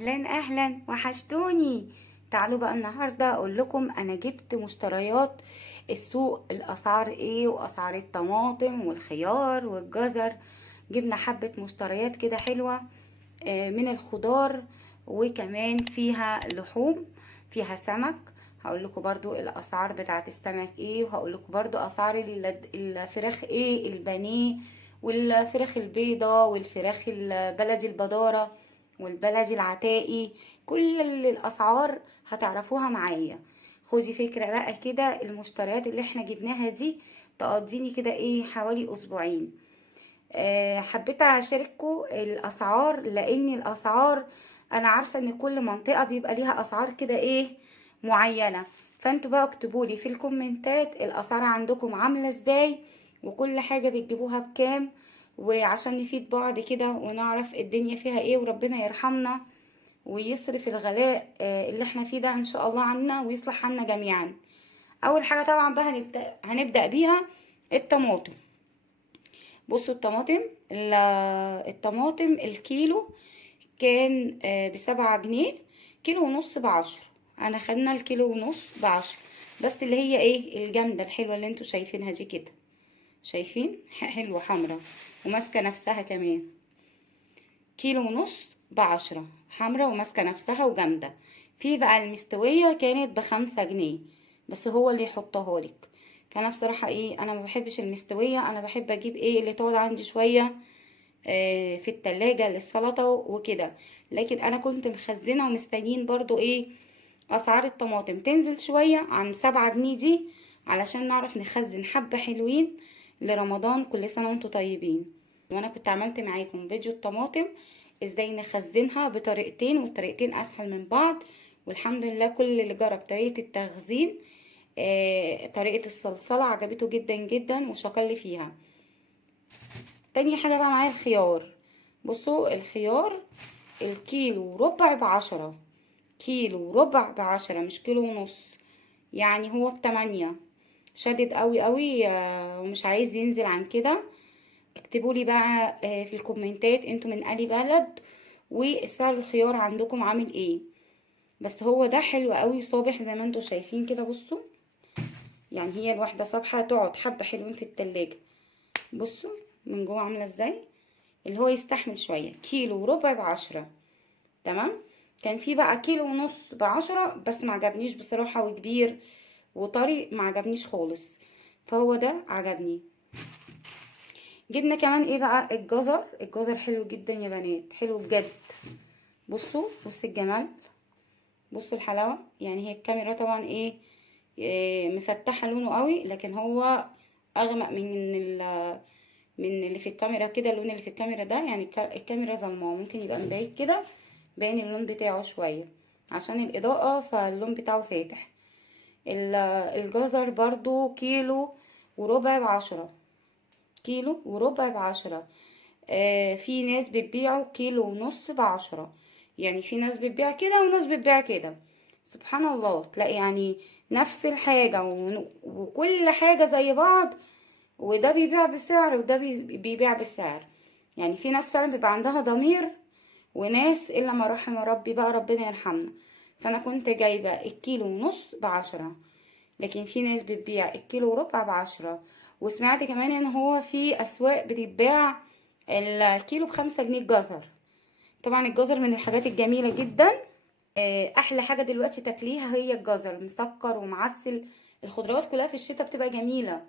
اهلا اهلا، وحشتوني. تعالوا بقى النهارده اقول لكم انا جبت مشتريات السوق، الاسعار ايه، واسعار الطماطم والخيار والجزر. جبنا حبة مشتريات كده حلوة من الخضار، وكمان فيها لحوم، فيها سمك. هقول لكم برضو الاسعار بتاعت السمك ايه، وهقول لكم برضو اسعار الفراخ ايه، البانيه والفراخ البيضة والفراخ البلدي البدارة والبلدي العتائي. كل الاسعار هتعرفوها معايا. خدي فكرة بقى كده، المشتريات اللي احنا جبناها دي تقضيني كده ايه حوالي اسبوعين. حبيت اشارككم الاسعار، لان الاسعار انا عارفة ان كل منطقة بيبقى ليها اسعار كده ايه معينة. فانتوا بقى اكتبوا لي في الكومنتات الاسعار عندكم عاملة ازاي، وكل حاجة بتجيبوها بكام، وعشان نفيد بعض كده ونعرف الدنيا فيها ايه، وربنا يرحمنا ويصرف الغلاء اللي احنا فيه ده ان شاء الله عنا، ويصلح عنا جميعا. اول حاجة طبعا بقى هنبدأ بيها الطماطم. بصوا الطماطم، الطماطم الكيلو كان ب7 جنيه، كيلو ونص ب10. انا خدنا الكيلو ونص ب10، بس اللي هي ايه الجامدة الحلوة اللي انتوا شايفينها دي كده. شايفين حلوة حمرا وماسكة نفسها كمان. كيلو ونص ب10، حمرا وماسكة نفسها وجامدة. في بقى المستوية كانت ب5 جنيه، بس هو اللي يحطها لك. فانا بصراحة ايه، انا ما بحبش المستوية، انا بحب اجيب ايه اللي تقعد عندي شوية في التلاجة للسلطة وكده. لكن انا كنت مخزنة ومستنيين برضو ايه اسعار الطماطم تنزل شوية عن 7 جنيه دي، علشان نعرف نخزن حبة حلوين لرمضان. كل سنة وانتوا طيبين. وانا كنت عملت معاكم فيديو الطماطم ازاي نخزنها بطريقتين، والطريقتين اسهل من بعض. والحمد لله كل اللي جرب طريقة التخزين طريقة الصلصلة عجبته جدا جدا وشكر لي فيها. تاني حاجة بقى معايا الخيار. بصوا الخيار الكيلو ربع ب10، كيلو ربع ب10 مش كيلو ونص. يعني هو ب8. شدد قوي قوي ومش عايز ينزل عن كده. اكتبوا لي بقى في الكومنتات انتوا من اي بلد، وسعر الخيار عندكم عامل ايه. بس هو ده حلو قوي وصابح زي ما انتوا شايفين كده. بصوا يعني هي الواحده صبحه تقعد حبه حلوين في التلاجة. بصوا من جوه عامله ازاي، اللي هو يستحمل شويه. كيلو وربع ب10. تمام. كان في بقى كيلو ونص ب10، بس ما عجبنيش بصراحه، وكبير وطري ما عجبنيش خالص، فهو ده عجبني. جبنا كمان ايه بقى الجزر. الجزر حلو جدا يا بنات، حلو بجد. بصوا الجمال، بصوا الحلاوه. يعني هي الكاميرا طبعا ايه مفتحه لونه قوي، لكن هو اغمق من اللي في الكاميرا كده. اللون اللي في الكاميرا ده يعني الكاميرا ظلماه، ممكن يبقى من بعيد كده باين اللون بتاعه شويه عشان الاضاءه، فاللون بتاعه فاتح. الجزر برضو كيلو وربع ب10، كيلو وربع ب10. في ناس بتبيعه كيلو ونص ب10. يعني في ناس بتبيع كده وناس بتبيع كده. سبحان الله، تلاقي يعني نفس الحاجة وكل حاجة زي بعض، وده بيبيع بسعر وده بيبيع بسعر. يعني في ناس فعلا بيبقى عندها ضمير، وناس الا ما رحم ربي بقى، ربنا يرحمنا. فانا كنت جايبة الكيلو ونص ب10، لكن في ناس بتبيع الكيلو وربع ب10. وسمعت كمان ان هو في اسواق بتتباع الكيلو ب5 جنيه الجزر. طبعا الجزر من الحاجات الجميلة جدا. احلى حاجة دلوقتي تاكليها هي الجزر، مسكر ومعسل. الخضروات كلها في الشتاء بتبقى جميلة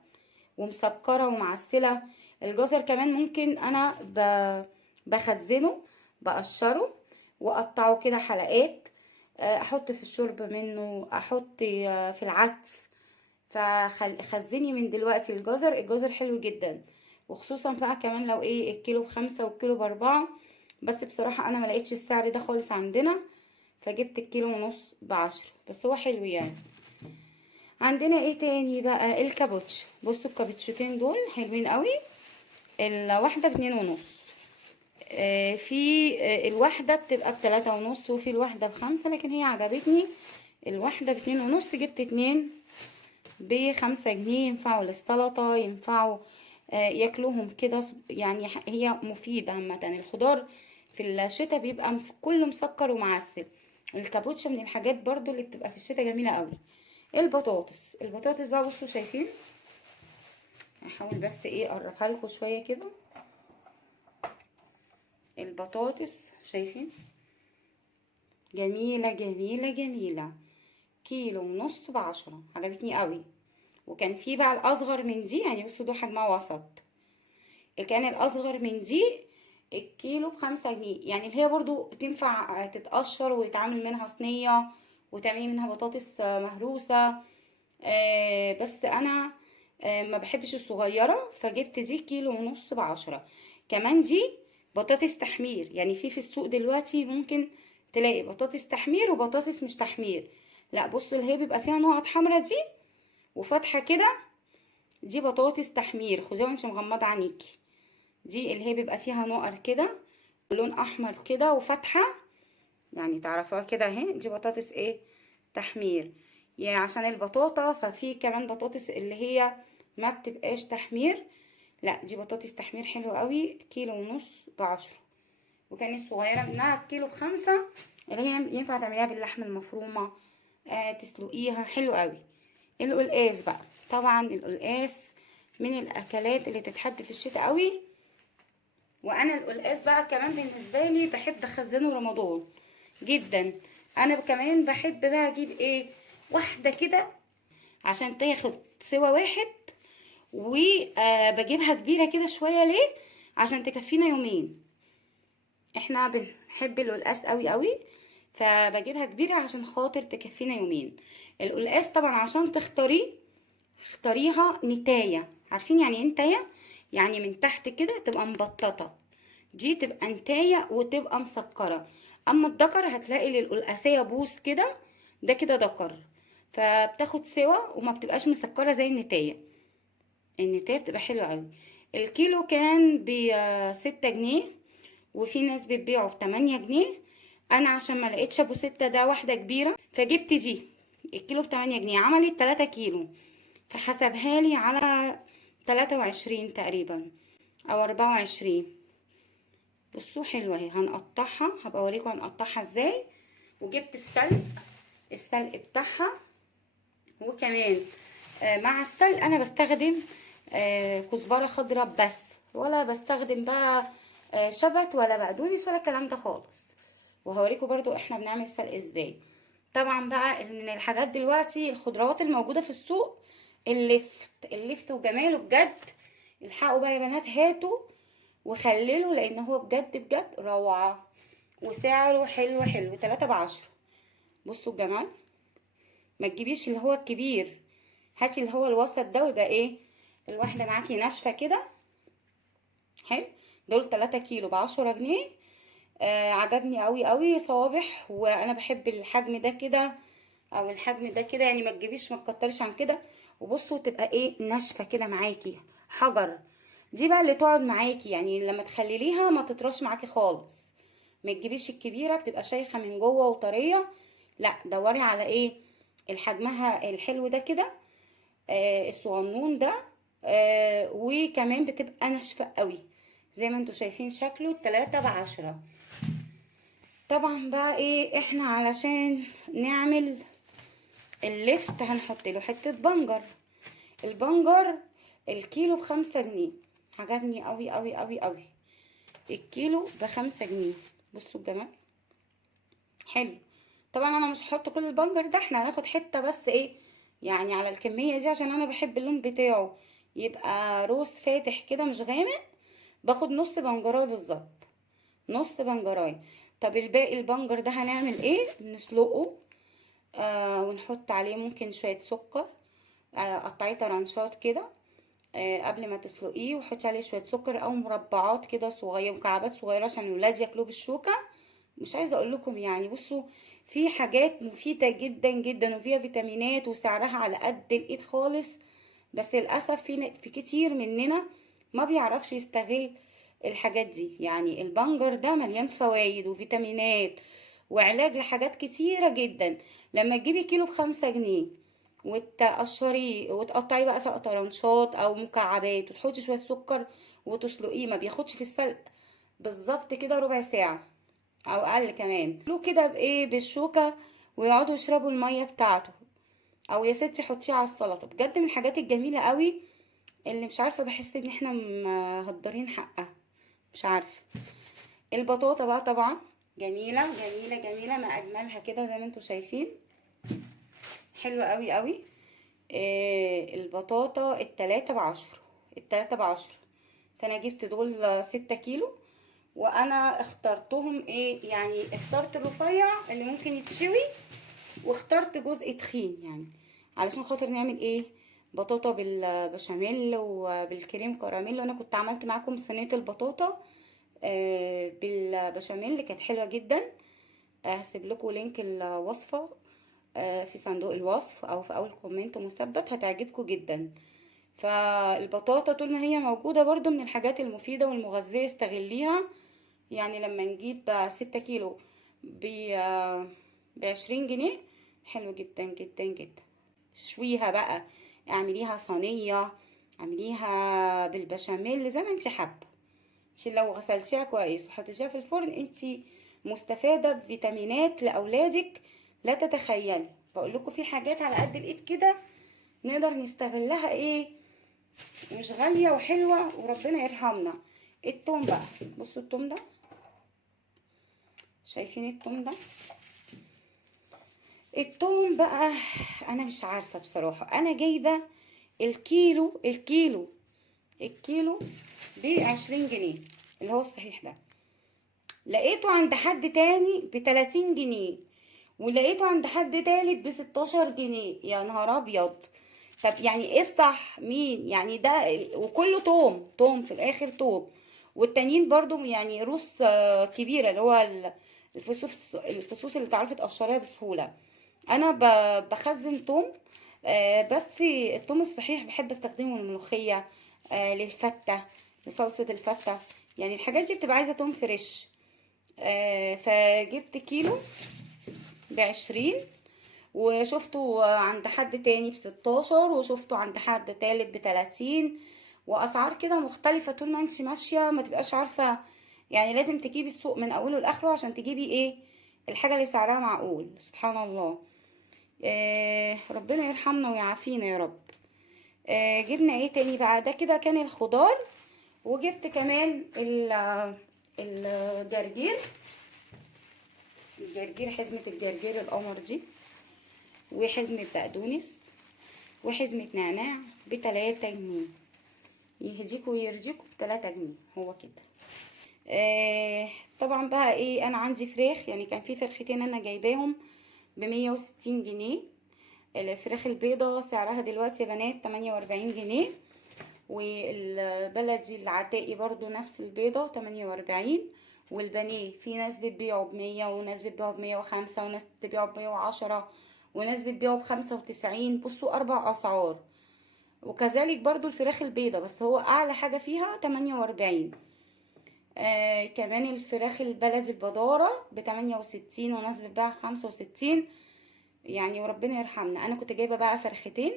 ومسكرة ومعسلة. الجزر كمان ممكن انا بخزنه، بقشره واقطعه كده حلقات، احط في الشرب منه، احط في العدس. فخزني من دلوقتي الجزر. الجزر حلو جدا، وخصوصا بقى كمان لو ايه الكيلو ب5 والكيلو ب4. بس بصراحة انا ملقتش السعر ده خالص عندنا، فجبت الكيلو ونص ب10، بس هو حلو يعني. عندنا ايه تاني بقى الكابوتش. بصوا الكابوتشتين دول حلوين قوي. الواحدة ب2.5. في الواحدة بتبقى ب3.5، وفي الواحدة ب5، لكن هي عجبتني الواحدة ب2.5. جبت 2 ب5 جنيه، ينفعوا للسلطة، ينفعوا ياكلوهم كده. يعني هي مفيدة عامة. الخضار في الشتاء بيبقى كله مسكر ومعسل. الكابوتشا من الحاجات برضو اللي بتبقى في الشتاء جميلة قوي. البطاطس بقى بصوا شايفين، هحاول بس ايه اقربها لكم شويه كده. البطاطس شايفين جميله جميله جميله. كيلو ونص ب10، عجبتني قوي. وكان في بقى الاصغر من دي، يعني بصوا ده حجمها وسط. كان الاصغر من دي الكيلو ب5 جنيه، يعني اللي هي برضو تنفع تتقشر ويتعمل منها صينيه وتعملي منها بطاطس مهروسه. بس انا ما بحبش الصغيره، فجبت دي كيلو ونص ب10. كمان دي بطاطس تحمير، يعني في السوق دلوقتي ممكن تلاقي بطاطس تحمير وبطاطس مش تحمير. لا بصوا اللي هي بيبقى فيها نقط حمرا دي وفتحه كده، دي بطاطس تحمير. خديها وانت مغمضه عينيكي. دي اللي هي بيبقى فيها نقر كده لون احمر كده وفتحه، يعني تعرفوها كده اهي. دي بطاطس ايه؟ تحمير. يعني عشان البطاطا ففي كمان بطاطس اللي هي ما بتبقاش تحمير. لا دي بطاطس تحمير حلو قوي. كيلو ونص ب10. وكان الصغيره منها كيلو ب5، اللي هي ينفع تعمليها باللحمه المفرومه. تسلقيها حلو قوي. القلقاس بقى، طبعا القلقاس من الاكلات اللي تتحب في الشتاء قوي. وانا القلقاس بقى كمان بالنسبه لي بحب اخزنه رمضان جدا. انا كمان بحب بقى اجيب ايه، واحده كده عشان تاخد سوا واحد. وبجيبها كبيره كده شويه، ليه؟ عشان تكفينا يومين. احنا بنحب القلقاس قوي قوي، فبجيبها كبيره عشان خاطر تكفينا يومين. القلقاس طبعا عشان اختاريها نتايه. عارفين يعني ايه نتايه؟ يعني من تحت كده تبقى مبططه. دي تبقى نتايه وتبقى مسكره. اما الدكر هتلاقي للقلقاسيه بوس كده، ده كده دكر. فبتاخد سوا وما بتبقاش مسكره زي النتايه. النتايه بتبقى حلوه قوي. الكيلو كان ب6 جنيه، وفي ناس بتبيعه ب8 جنيه. انا عشان ما لقيتش ابو 6 ده واحده كبيره فجبت دي. الكيلو ب8 جنيه، عملت 3 كيلو، فحسبها لي على 23 تقريبا او 24. بصوا حلوه اهي. هنقطعها، هبقى اوريكم هنقطعها ازاي. وجبت السلق بتاعها. وكمان مع السلق انا بستخدم كزبره خضراء بس، ولا بستخدم بقى شبت ولا بقدونس ولا الكلام ده خالص. وهوريكم برضو احنا بنعمل سلق ازاي. طبعا بقى من الحاجات دلوقتي الخضروات الموجوده في السوق، اللفت وجماله بجد. الحقوا بقى يا بنات، هاتوا وخللوا، لان هو بجد بجد روعه. وسعره حلو حلو، 3 ب10. بصوا الجمال. ما تجيبيش اللي هو الكبير، هاتي اللي هو الوسط ده، ويبقى ايه الواحده معاكي ناشفه كده. حلو. دول 3 كيلو ب10 جنيه. عجبني قوي قوي صوابح، وانا بحب الحجم ده كده او الحجم ده كده، يعني ما تجيبيش ما تكترش عن كده. وبصوا تبقى ايه ناشفه كده معاكي حجر. دي بقى اللي تقعد معاكي، يعني لما تخلليها ما تطرش معاكي خالص. ما تجيبيش الكبيره بتبقى شايخه من جوه وطريه. لا دوري على ايه الحجمها الحلو ده كده. الصغنون ده. وكمان بتبقى ناشفه قوي زي ما انتوا شايفين شكله. 3 ب10. طبعا بقى ايه احنا علشان نعمل اللفت هنحط له حته بنجر. البنجر الكيلو ب5 جنيه. عجبني قوي قوي قوي قوي. الكيلو ب5 جنيه. بصوا الجمال حلو. طبعا انا مش هحط كل البنجر ده، احنا هناخد حته بس ايه يعني على الكميه دي، عشان انا بحب اللون بتاعه يبقى روز فاتح كده مش غامق. باخد نص بنجرايه بالظبط، نص بنجرايه. طب الباقي البنجر ده هنعمل ايه؟ نسلقه. ونحط عليه ممكن شويه سكر. قطعيه طرنشات كده قبل ما تسلقيه، وحطي عليه شويه سكر او مربعات كده صغيره، مكعبات صغيره عشان الولاد ياكلوه بالشوكه. مش عايزه اقول لكم يعني بصوا في حاجات مفيده جدا جدا وفيها فيتامينات وسعرها على قد الايد خالص. بس للاسف في كتير مننا ما بيعرفش يستغل الحاجات دي. يعني البنجر ده مليان فوائد وفيتامينات وعلاج لحاجات كتيره جدا. لما تجيبي كيلو ب5 جنيه وتقشريه وتقطعيه بقى سواء طرنشات او مكعبات، وتحطي شويه سكر وتسلقيه، ما بياخدش في السلق بالظبط كده ربع ساعة او اقل كمان. له كده بايه بالشوكة ويقعدوا يشربوا المية بتاعته، او يا ستي حطيه على السلطة. بجد من الحاجات الجميلة قوي اللي مش عارفة، بحس ان احنا مهدرين حقها، مش عارفة. البطاطا بقى طبعا جميلة جميلة جميلة، ما اجملها كده زي ما انتوا شايفين، حلوة قوي قوي. البطاطا التلاتة ب10. فانا جبت دول 6 كيلو، وانا اخترتهم ايه يعني، اخترت الرفيع اللي ممكن يتشوي، واخترت جزء تخين يعني، علشان خاطر نعمل ايه، بطاطا بالبشاميل وبالكريم كراميل. وانا كنت عملت معاكم صينيه البطاطا بالبشاميل، كانت حلوه جدا. هسيب لكم لينك الوصفه في صندوق الوصف او في اول كومنت مثبت، هتعجبكم جدا. فالبطاطا طول ما هي موجوده برضو من الحاجات المفيده والمغذيه، استغليها. يعني لما نجيب 6 كيلو ب20 جنيه، حلو جدا جدا جدا. شويها بقى، اعمليها صينية، اعمليها بالبشاميل زي ما انت حابة. انت لو غسلتيها كويس وحطيتيها في الفرن، انت مستفادة بفيتامينات لأولادك لا تتخيلي. بقول لكم في حاجات على قد الايد كده نقدر نستغلها، ايه مش غالية وحلوة، وربنا يرحمنا. التوم بقى، بصوا التوم ده، شايفين التوم ده؟ التوم بقى انا مش عارفة بصراحة. انا جايبة الكيلو ب20 جنيه، اللي هو الصحيح ده. لقيته عند حد تاني ب30 جنيه، ولقيته عند حد تالت ب16 جنيه. يا نهار ابيض! طب يعني ايه الصح مين يعني ده؟ وكله توم في الاخر توم. والتانيين برضو يعني روس كبيرة، اللي هو الفصوص اللي تعرفي تقشريها بسهولة. انا بخزن توم. بس التوم الصحيح بحب استخدمه للملوخية، للفتة، لصلصة الفتة. يعني الحاجات دي بتبقى عايزة توم فريش. فجبت كيلو ب20، وشفته عند حد تاني ب16، وشفته عند حد تالت ب30. واسعار كده مختلفة. طول ما انت ماشية ما تبقاش عارفة يعني، لازم تجيبي السوق من اوله لاخره عشان تجيبي ايه الحاجة اللي سعرها معقول. سبحان الله. ربنا يرحمنا ويعافينا يا رب. جبنا ايه تاني بقى؟ ده كده كان الخضار. وجبت كمان الجرجير. حزمة الجرجير القمر دي، وحزمة بقدونس، وحزمة نعناع ب3 جنيه. يهديكوا ويرضيكوا ب3 جنيه، هو كده. طبعا بقى ايه، انا عندي فراخ يعني، كان في فرختين انا جايباهم ب160 جنيه. الفراخ البيضة سعرها دلوقتي يا بنات 48 جنيه، والبلدي العتائي برضو نفس البيضة 48. والبانيه في ناس بتبيعه ب100، وناس بتبيعه ب105، وناس بتبيعه ب110، وناس بتبيعه ب95. بصوا 4 أسعار. وكذلك برضو الفراخ البيضة، بس هو أعلى حاجة فيها 48. كمان الفراخ البلدي البدارة ب68، وناس بتبيعها ب65 يعني. وربنا يرحمنا. أنا كنت جايبة بقى فرختين،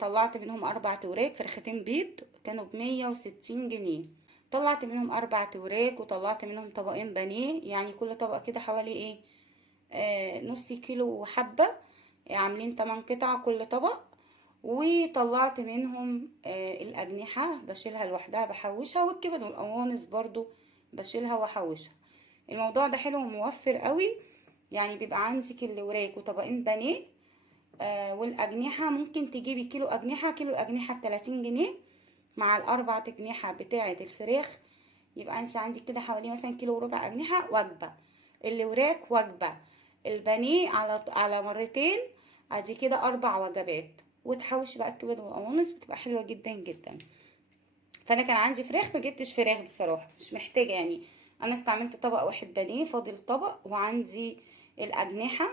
طلعت منهم 4 وراك، فرختين بيض كانوا ب160 جنيه. طلعت منهم 4 وراك، وطلعت منهم طبقين بانيه، يعني كل طبق كده حوالي ايه نص كيلو حبة، عاملين 8 قطع كل طبق. وطلعت منهم الأجنحة بشيلها لوحدها بحوشها، والكبد والقوانص برضو بشيلها واحوشها. الموضوع ده حلو وموفر قوي يعني. بيبقى عندك الوراك وطبقين بانيه والأجنحة. ممكن تجيبي كيلو الأجنحة ب30 جنيه، مع ال4 أجنحة بتاعة الفراخ. يبقى انت عندك كده حوالي مثلا كيلو وربع أجنحة وجبة، الوراك وجبة، البانيه على مرتين، ادي كده 4 وجبات. وتحوشي بقى الكبد والقوانص، بتبقى حلوة جدا جدا. فانا كان عندي فراخ، ما جبتش فراخ بصراحة، مش محتاجة يعني. انا استعملت طبق واحد بانيه، فاضل طبق، وعندي الأجنحة،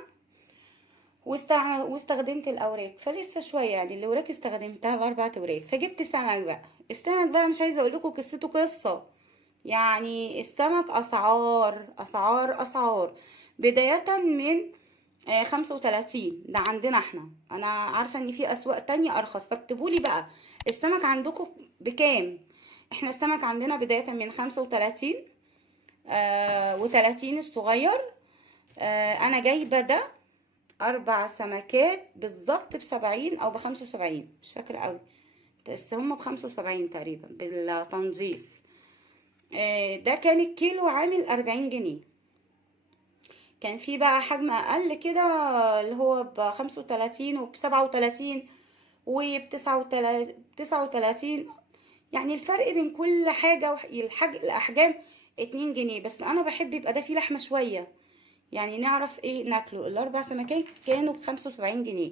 واستخدمت الاوراق فلسه شويه يعني. الاوراق استخدمتها ال4 وراك. فجبت سمك بقى. السمك بقى مش عايزه اقول لكم قصته قصه يعني. السمك اسعار اسعار اسعار، بدايه من 35. ده عندنا احنا، انا عارفه ان في اسواق تانية ارخص، فاكتبولي بقى السمك عندكم بكام احنا السمك عندنا بداية من 35 و30 الصغير. انا جايبة ده 4 سمكات بالظبط ب70 او ب75، مش فاكرة قوي، بس هما ب75 تقريبا بالتنظيف. ده كان الكيلو عامل 40 جنيه. كان في بقى حجم اقل كده اللي هو ب35 وب37 وب39، يعني الفرق بين كل حاجة الأحجام 2 جنيه. بس أنا بحب يبقى ده فيه لحمة شوية، يعني نعرف ايه ناكله. ال4 سمكات كانوا ب75 جنيه.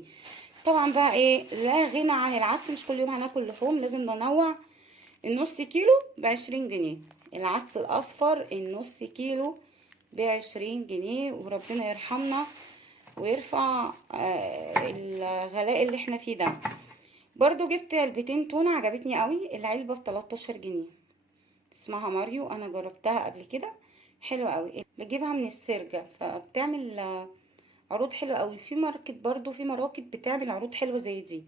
طبعا بقى ايه، لا غنى عن العدس، مش كل يوم هناكل لحوم، لازم ننوع. النص كيلو ب20 جنيه، العدس الأصفر النص كيلو ب20 جنيه. وربنا يرحمنا ويرفع الغلاء اللي احنا فيه ده. برضو جبت علبتين تونة عجبتني قوي، العلبة ب13 جنيه، اسمها ماريو، انا جربتها قبل كده، حلوة قوي. بجيبها من السرجة، فبتعمل عروض حلوة قوي. في ماركت برضو، في مراكت بتعمل عروض حلوة زي دي.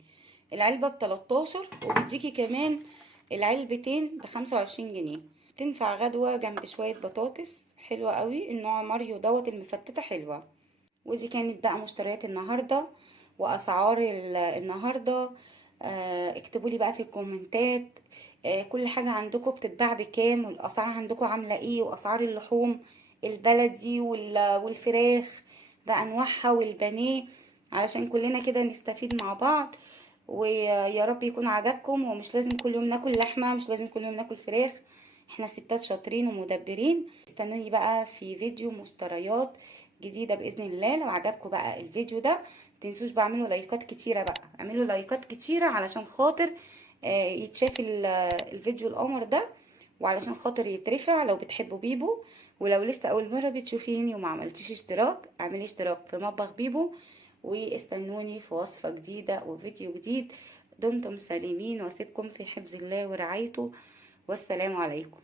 العلبة ب13، وبتديكي كمان العلبتين ب25 جنيه. تنفع غدوة جنب شوية بطاطس، حلوة قوي. النوع ماريو دوت المفتتة حلوة. ودي كانت بقى مشتريات النهاردة واسعار النهاردة. اكتبوا لي بقى في الكومنتات كل حاجة عندكم بتتباع بكام، والاسعار عندكم عاملة ايه، واسعار اللحوم البلدي والفراخ بانواعها والبانيه، علشان كلنا كده نستفيد مع بعض. ويا رب يكون عجبكم. ومش لازم كل يوم ناكل لحمة، مش لازم كل يوم ناكل فراخ، احنا ستات شاطرين ومدبرين. استنوني بقى في فيديو مشتريات جديدة بإذن الله. لو عجبكم بقى الفيديو ده متنسوش بقى اعملوا لايكات كتيرة، بقى اعملوا لايكات كتيرة علشان خاطر يتشاف الفيديو القمر ده، وعلشان خاطر يترفع لو بتحبوا بيبو. ولو لسه اول مرة بتشوفيني وما عملتيش اشتراك، اعملي اشتراك في مطبخ بيبو. واستنوني في وصفة جديدة وفيديو جديد. دمتم سالمين، واسيبكم في حفظ الله ورعايته، والسلام عليكم.